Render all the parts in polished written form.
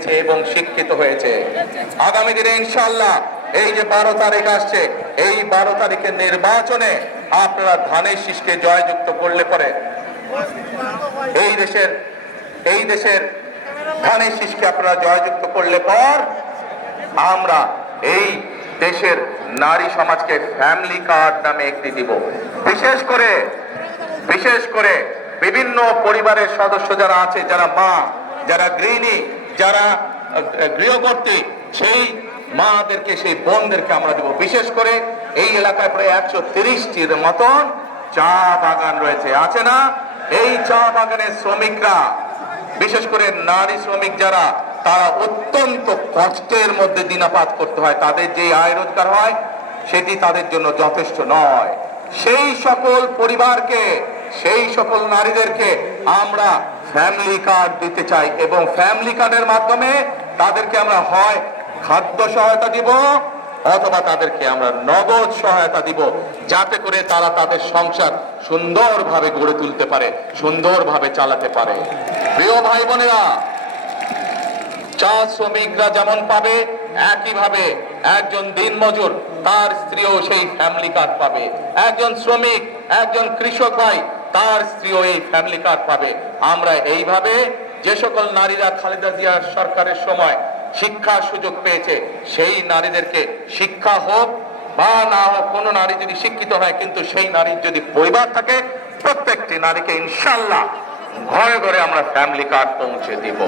পেয়েছে এবং শিক্ষিত হয়েছে। আগামী দিনে ইনশাআল্লাহ এই যে 12 তারিখ আসছে, এই 12 তারিখের নির্বাচনে আপনারা ধানের শীষকে জয়যুক্ত করলে পরে এই দেশের ধানের শীষকে আপনারা জয়যুক্ত করলে পর আমরা এই দেশের নারী সমাজকে ফ্যামিলি কার্ড নামে একটি দিব। বিশেষ করে বিভিন্ন পরিবারের সদস্য যারা আছে, যারা মা, যারা গৃহিণী, যারা গৃহকর্ত্রী, সেই মাদেরকে, সেই বোনদেরকে আমরা দেব। বিশেষ করে এই এলাকায় প্রায় 130টির মতন চা বাগান রয়েছে, আছে না? এই চা বাগানের শ্রমিকরা, বিশেষ করে নারী শ্রমিক যারা, তারা অত্যন্ত কষ্টের মধ্যে দিনাপাত করতে হয়। তাদের যে আয় রোজগার হয় সেটি তাদের জন্য যথেষ্ট নয়। সেই সকল পরিবারকে, সেই সকল নারীদেরকে আমরা ফ্যামিলি কার্ড দিতে চাই এবং ফ্যামিলি কার্ডের মাধ্যমে তাদেরকে আমরা হয় খাদ্য সহায়তা দিব অথবা তাদেরকে আমরা নগদ সহায়তা দিব, যাতে করে তারা তাদের সংসার সুন্দরভাবে গড়ে তুলতে পারে, সুন্দরভাবে চালাতে পারে। প্রিয় ভাই বোনেরা, চা শ্রমিকরা যেমন পাবে, একইভাবে একজন দিনমজুর তার স্ত্রীও সেই ফ্যামিলি কার্ড পাবে। একজন শ্রমিক, একজন কৃষক ভাই তার স্ত্রীও এই ফ্যামিলি কার্ড পাবে। আমরা এইভাবে যে সকল নারীরা খালেদা জিয়ার সরকারের সময় শিক্ষার সুযোগ পেয়েছে, সেই নারীদেরকে শিক্ষা হোক বা না হোক, কোন নারী যদি শিক্ষিত হয় কিন্তু সেই নারীর যদি পরিবার থাকে, প্রত্যেকটি নারীকে ইনশাআল্লাহ ঘরে ঘরে আমরা ফ্যামিলি কার্ড পৌঁছে দিব।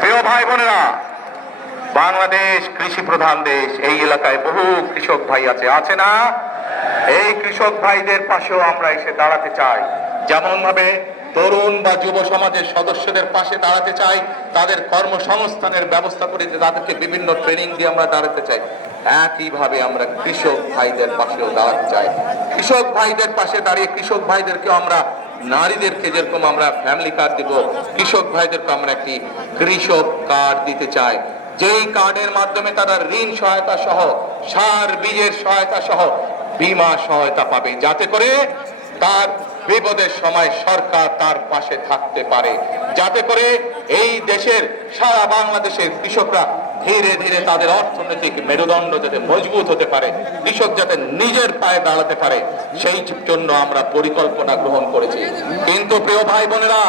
প্রিয় ভাই বোনেরা, বাংলাদেশ কৃষি প্রধান দেশ। এই এলাকায় বহু কৃষক ভাই আছে না? এই কৃষক ভাইদের পাশেও আমরা এসে দাঁড়াতে চাই। যেমন ভাবে তরুণ বা যুব সমাজের সদস্যদের পাশে দাঁড়াতে চাই, তাদের কর্মসংস্থানের ব্যবস্থা করে তাদেরকে বিভিন্ন ট্রেনিং দিয়ে আমরা দাঁড়াতে চাই, একইভাবে আমরা কৃষক ভাইদের পাশেও দাঁড়াতে চাই। কৃষক ভাইদের পাশে দাঁড়িয়ে কৃষক ভাইদেরকে আমরা, নারীদেরকে যেরকম আমরা ফ্যামিলি কার্ড দিব, কৃষক ভাইদেরকে আমরা একটি কৃষক কার্ড দিতে চাই, যেই কার্ডের মাধ্যমে তারা ঋণ সহায়তা সহ, সার বীজের সহায়তা সহ বীমা সহায়তা পাবে, যাতে করে তার বিপদের সময় সরকার তার পাশে থাকতে পারে, যাতে করে এই দেশের সারা বাংলাদেশের কৃষকরা ধীরে ধীরে তাদের অর্থনৈতিক মেরুদণ্ড যাতে মজবুত হতে পারে, কৃষক যাতে নিজের পায়ে দাঁড়াতে পারে, সেই জন্য আমরা পরিকল্পনা গ্রহণ করেছি। কিন্তু প্রিয় ভাই বোনেরা,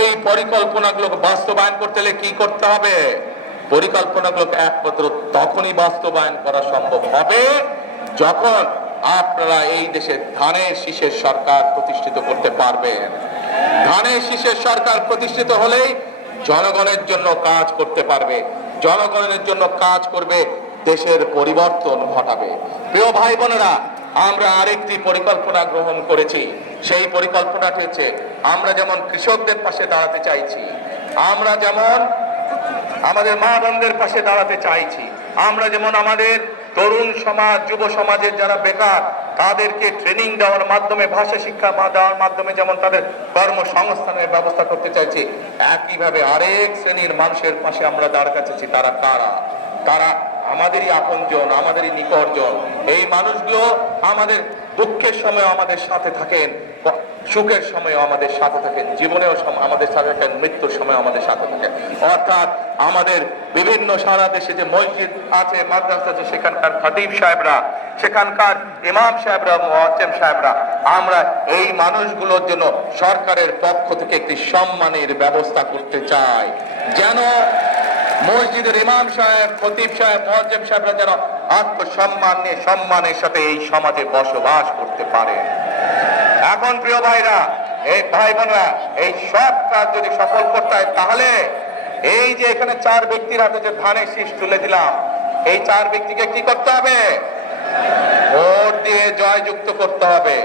এই পরিকল্পনাগুলো বাস্তবায়ন করতে হলে কি করতে হবে? পরিকল্পনাগুলোকে একমাত্র তখনই বাস্তবায়ন করা সম্ভব হবে যখন আপনারা এই দেশে ধানের শীষের সরকার প্রতিষ্ঠিত করতে পারবেন। ধানের শীষের সরকার প্রতিষ্ঠিত হলেই জনগণের জন্য কাজ করতে পারবে, জনগণের জন্য কাজ করবে, দেশের পরিবর্তন ঘটাবে। প্রিয় ভাই বোনেরা, আমরা আরেকটি পরিকল্পনা গ্রহণ করেছি। সেই পরিকল্পনাটি হচ্ছে, আমরা যেমন কৃষকদের পাশে দাঁড়াতে চাইছি, আমরা যেমন আমাদের মা বোনদের পাশে দাঁড়াতে চাইছি, আমরা যেমন আমাদের তরুণ সমাজ, যুব সমাজের যারা বেকার, তাদেরকে ট্রেনিং দেওয়ার মাধ্যমে, ভাষা শিক্ষা দেওয়ার মাধ্যমে যেমন তাদের কর্মসংস্থানের ব্যবস্থা করতে চাইছি, একইভাবে আরেক শ্রেণীর মানুষের পাশে আমরা দাঁড়াতে চাইছি। তারা কারা? তারা আমাদেরই আপনজন, আমাদেরই নিকটজন। এই মানুষগুলো আমাদের দুঃখের সময় আমাদের সাথে থাকেন, সুখের সময় আমাদের সাথে থাকেন, জীবনেও আমাদের সাথে থাকেন, মৃত্যুর সময় আমাদের সাথে থাকেন। অর্থাৎ আমাদের বিভিন্ন সারা দেশে যে মসজিদ আছে, মাদ্রাসা আছে, সেখানকার খতিব সাহেবরা, সেখানকার ইমাম সাহেবরা, মুয়াজ্জিম সাহেবরা, আমরা এই মানুষগুলোর জন্য সরকারের পক্ষ থেকে একটি সম্মানের ব্যবস্থা করতে চাই, যেন মসজিদের ইমাম সাহেব, খতিব সাহেব, মুয়াজ্জিম সাহেবরা যেন আত্মসম্মান নিয়ে সম্মানের সাথে এই সমাজে বসবাস করতে পারে। এখন প্রিয় ভাইরা, এই ভাই বোনরা, এই সব কাজ যদি সফল করতে হয়, তাহলে এই যে এখানে 4 ব্যক্তির হাতে যে ধানের শীষ তুলে দিলাম, এই 4 ব্যক্তিকে কি করতে হবে? ভোট দিয়ে জয়যুক্ত করতে হবে।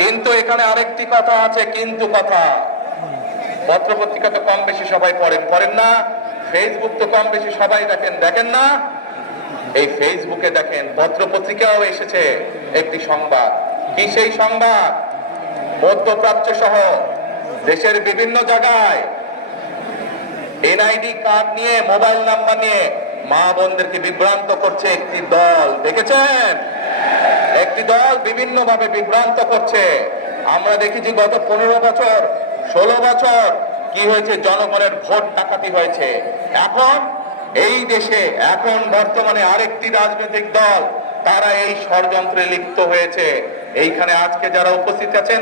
কিন্তু এখানে আরেকটি কথা আছে, কিন্তু কথা। পত্রপত্রিকাতে কম বেশি সবাই পড়েন না? ফেসবুক তো কম বেশি সবাই দেখেন না? এই ফেসবুকে দেখেন, পত্রপত্রিকাও এসেছে একটি সংবাদ। কি সেই সংবাদ? মধ্যপ্রাচ্য সহ দেশের বিভিন্ন জায়গায় এনআইডি কার্ড নিয়ে, মোবাইল নাম্বার নিয়ে মা বোনদেরকে বিভ্রান্ত করছে একটি দল। দেখেছেন? একটি দল বিভিন্ন ভাবে বিভ্রান্ত করছে। আমরা দেখেছি গত 15 বছর, 16 বছর কি হয়েছে, জনগণের ভোট ডাকাতি হয়েছে। এখন এই দেশে এখন বর্তমানে আরেকটি রাজনৈতিক দল তারা এই ষড়যন্ত্রে লিপ্ত হয়েছে। এইখানে আজকে যারা উপস্থিত আছেন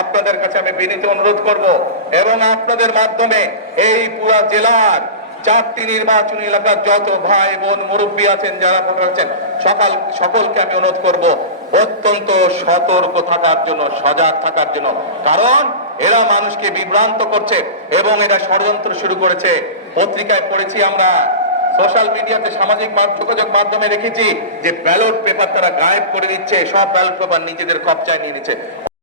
আপনাদের কাছে আমি বিনীত অনুরোধ করব এবং আপনাদের মাধ্যমে এই পুরা জেলার 4টি নির্বাচনী এলাকার যত ভাই বোন মুরব্বী আছেন যারা ভোটার আছেন সকলকে আমি অনুরোধ করব অত্যন্ত সতর্ক থাকার জন্য, সজাগ থাকার জন্য। কারণ এরা মানুষকে বিভ্রান্ত করছে এবং এরা ষড়যন্ত্র শুরু করেছে। পত্রিকায় পড়েছি আমরা, সোশ্যাল মিডিয়াতে সামাজিক যোগাযোগ মাধ্যমে দেখেছি যে ব্যালট পেপার তারা গায়েব করে দিচ্ছে, সব ব্যালট পেপার নিজেদের কবজায় নিয়ে নিচ্ছে।